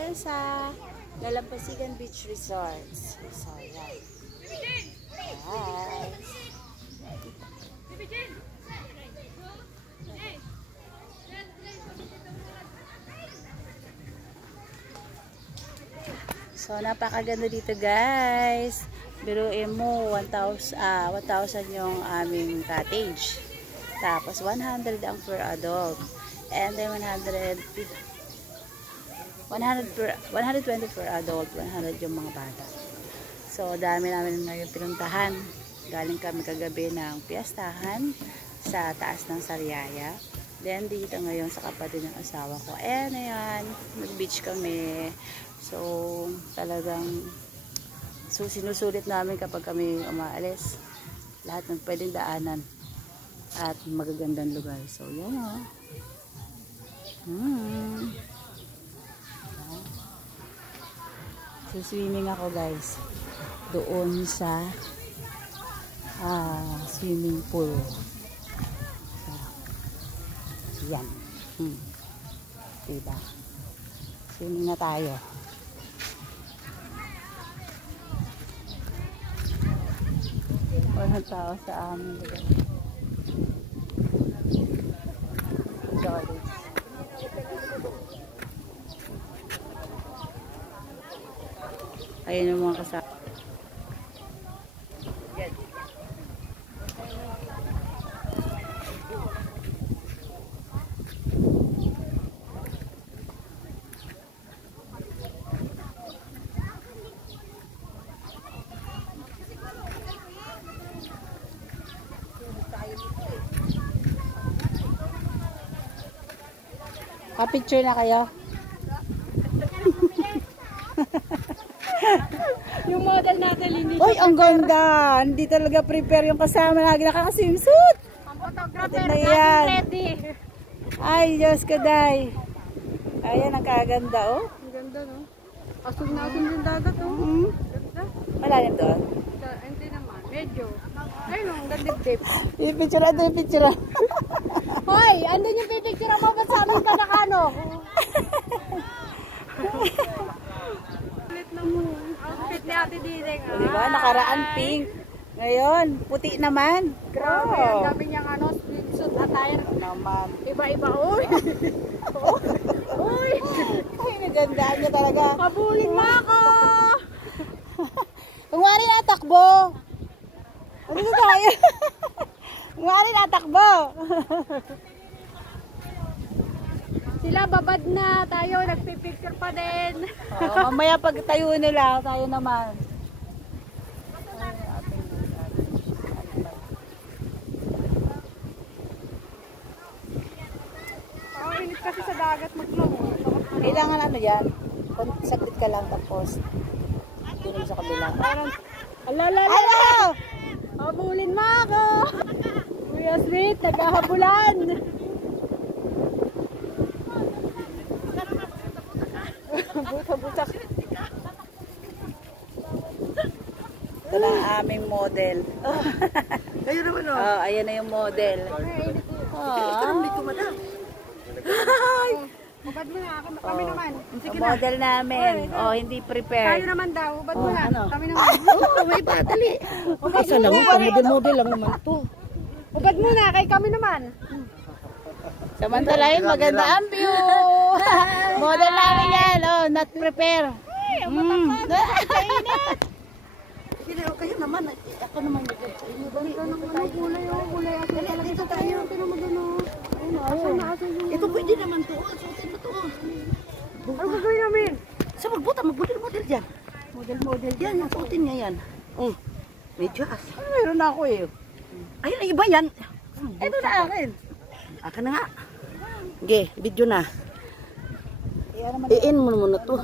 tayo sa Lalampasigan Beach Resorts. So, yan. Guys. So, napakaganda dito guys. Biruin mo, 1,000 yung aming cottage. Tapos, 100 ang per adult. And then, 120 per adult, 100 yung mga bata. So, dami namin ngayon pinuntahan. Galing kami kagabi ng piyastahan sa taas ng Sariaya. Then, dito ngayon sa kapatid ng asawa ko. And, ayan, nag-beach kami. So, talagang sinusulit namin kapag kami umaalis. Lahat ng pwedeng daanan at magagandang lugar. So, yan o. So, swimming ako guys. Doon sa swimming pool. So, yan. Diba? Swimming na tayo. Walang tao sa amin lugar. Sorry. Ayan yung mga kasama. Pa-picture na kayo. Yung model natin, hindi Uy, ang ganda! Hindi talaga prepare yung kasama. Lagi nakaka-swimsuit. ang photographer natin ready. Ay, Diyos ko, day. Ayan, ang kaganda, oh. Ang ganda, no? Asul na asul yung dagat, oh. Ganda. Malalim doon. Hindi naman, medyo. Ayun, ang ganda-dip. Pipicture ito, pipicture. Hoy, andun yung pipicture mo. Ba't sa amin ka nakano? Ulit na mo. Outfit ni Ate Dideng. Diba? Nakaraan pink. Ngayon, puti naman. Grabe, ang dami niyang swimsuit attire. Naman. Iba-iba, uy. Uy. Ay, nagandaan niya talaga. Kabulin mo ako. Kung wari na takbo. Ano na tayo? Kung wari na takbo. Sila babad na, tayo nagpipicture pa din. Mamaya pag tayo nila, tayo naman. Init kasi sa dagat magmamo. Kailangan ano yan? Saglit ka lang tapos tuloy sa kabila. Alala! Habulin mo ako! Kuya Sweet, naghahabulan! Buta-buta. Ito na ang aming model. Ayun naman o. Oh, ayan na yung model. Ito naman dito, madam. Ubad mo na, kami naman. Sige na. Model namin. Oh, hindi prepared. Tayo naman daw, ubad mo na. Ano? Kami naman. Oh, may batali. Ubad mo na. Model lang naman to. Ubad mo na, kay kami naman. Samantalahin, maganda ang view. Model namin yan. Oh, not prepare. Sige, kayo naman. Ako naman. Ganda ng kulay o. Kulay aso. Dito tayo. Pero magano. Ito pwede naman to. Suotin mo to. Ano gagawin namin? Sa magmodel dyan. Model yan. Yung suotin niya yan. Medyo as. Meron na ako eh. Ayun, iba yan. Ito na akin. Akin na nga. Okay, video na. I-in mo muna to.